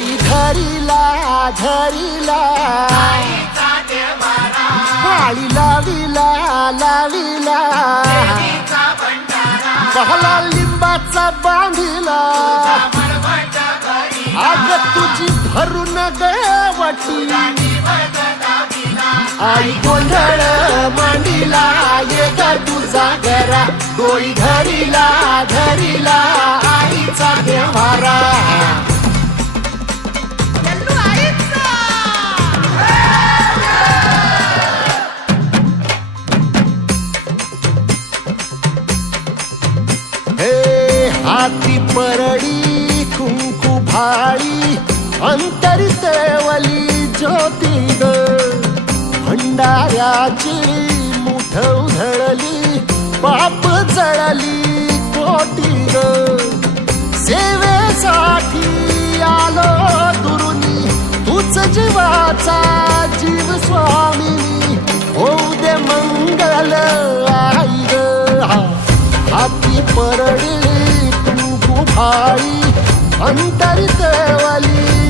कोई धरीला धरीला पाळी लावीला. लावीला पहला लिंबाचा बांधिला. आग तुझी भरून देवटी. आई गोंधळ मांडिला ये तुझा घरा कोई धरीला. हाती परडी कुंकू भाळी अंतरितवली ज्योती भंडाऱ्याची मुठ उधळली पाप जळली कोटी ग सेवेसाठी आलो दुरुनी तूच जीवाचा जीव स्वामी होऊ दे मंगल आई ग हाती परडी कुंकू भाई देवली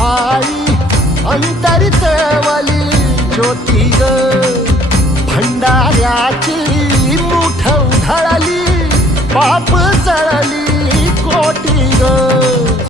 कुंकू अंतरित वाली ज्योती ग.